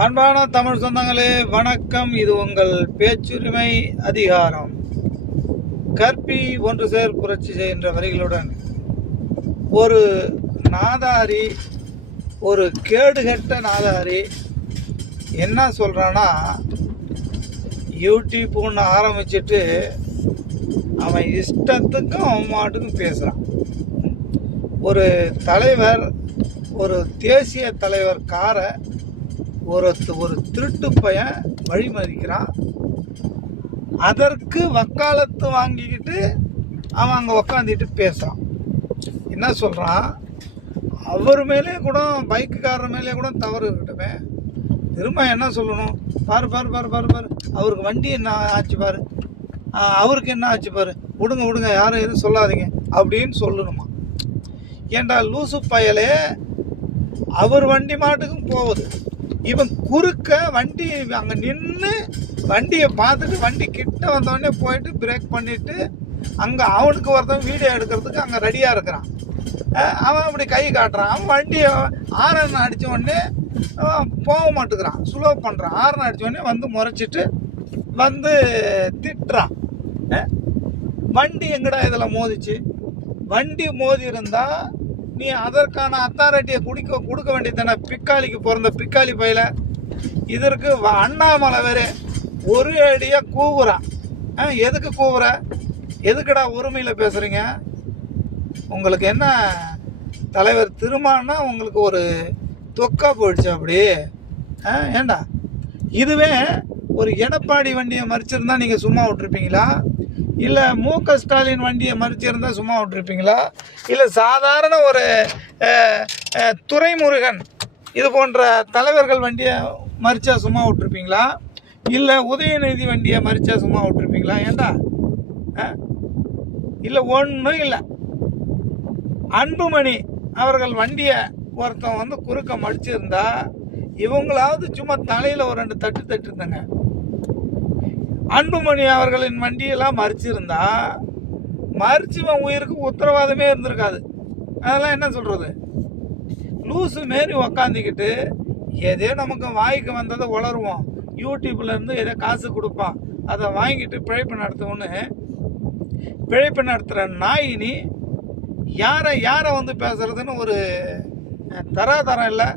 அன்பான தமிழ் சொந்தங்களே வணக்கம். இது உங்கள் பேச்சுரிமை அதிகாரம். கற்பி ஒன்று சேர் புரட்சி செய்கின்ற வரிகளுடன் ஒரு நாதாரி, ஒரு கேடுகட்ட நாதாரி என்ன சொல்கிறான்னா, யூடியூப் ஒன்று ஆரம்பிச்சுட்டு அவன் இஷ்டத்துக்கும் அவன் மாட்டுக்கும் பேசுகிறான். ஒரு தலைவர், ஒரு தேசிய தலைவர் காரை ஒரு திருட்டு பையன் வழிமறிக்கிறான். அதற்கு வக்காலத்து வாங்கிக்கிட்டு அவன் அங்கே உக்காந்துட்டு பேசுகிறான். என்ன சொல்கிறான், அவர் மேலே கூட, பைக்குக்காரர் மேலே கூட தவறு இருக்கட்டுமே, திரும்ப என்ன சொல்லணும், பாரு பாரு பாரு பாரு பாரு அவருக்கு வண்டி என்ன ஆச்சு பாரு, அவருக்கு என்ன ஆச்சு பாரு, விடுங்க விடுங்க, யாரும் எதுவும் சொல்லாதீங்க அப்படின்னு சொல்லணுமா? ஏண்டா லூசு பயலே, அவர் வண்டி மாட்டுக்கும் போகுது, இவன் குறுக்க வண்டி அங்கே நின்று வண்டியை பார்த்துட்டு வண்டி கிட்ட வந்தோடனே போயிட்டு பிரேக் பண்ணிவிட்டு அங்கே அவனுக்கு ஒருத்தன் வீடியோ எடுக்கிறதுக்கு அங்கே ரெடியாக இருக்கிறான். அவன் அப்படி கை காட்டுறான். அவன் வண்டியை ஆரன் அடித்த உடனே போக மாட்டேங்கிறான், ஸ்லோ பண்ணுறான். ஆரன் அடித்த உடனே வந்து முறைச்சிட்டு வந்து திட்டுறான். வண்டி எங்கடா இதில் மோதிச்சு? வண்டி மோதி இருந்தால் நீ அதற்கான அத்தாரிட்டியை கொடுக்க வேண்டியதானே, பிக்காளிக்கு பிறந்த பிக்காளி பையில. இதற்கு அண்ணாமலை வேற ஒரு அடியாக கூவுறான். எதுக்கு கூவுற? எதுக்குடா உரிமையில் பேசுகிறீங்க? உங்களுக்கு என்ன தலைவர் திருமான்னா உங்களுக்கு ஒரு தொக்கா போயிடுச்சு அப்படி? ஏண்டா, இதுவே ஒரு எடப்பாடி வண்டியை மறிச்சிருந்தா நீங்கள் சும்மா விட்டுருப்பீங்களா? இல்லை மு.க. ஸ்டாலின் வண்டியை மறிச்சிருந்தால் சும்மா விட்டுருப்பீங்களா? இல்லை சாதாரண ஒரு துரைமுருகன் இது போன்ற தலைவர்கள் வண்டியை மறிச்சா சும்மா விட்டுருப்பீங்களா? இல்லை உதயநிதி வண்டியை மறிச்சா சும்மா விட்டுருப்பீங்களா? ஏண்டா, இல்லை ஒன்றும் இல்லை. அன்புமணி அவர்கள் வண்டியை ஒருத்தன் வந்து குறுக்க மடிச்சிருந்தா இவங்களாவது சும்மா தலையில் ஒரு 2 தட்டு தட்டுருந்தாங்க. அன்புமணி அவர்களின் வண்டியெல்லாம் மறிச்சிருந்தா மறிச்சுவன் உயிருக்கு உத்தரவாதமே இருந்திருக்காது. அதெல்லாம் என்ன சொல்கிறது? லூசு மாரி உக்காந்துக்கிட்டு எதே நமக்கு வாய்க்கு வந்ததை வளருவோம், யூடியூப்லேருந்து எதோ காசு கொடுப்பான், அதை வாங்கிட்டு பிழைப்பு நடத்துவோன்னு பிழைப்பு நடத்துகிற நாயினி யாரை வந்து பேசுகிறதுன்னு ஒரு தராதரம் இல்லை.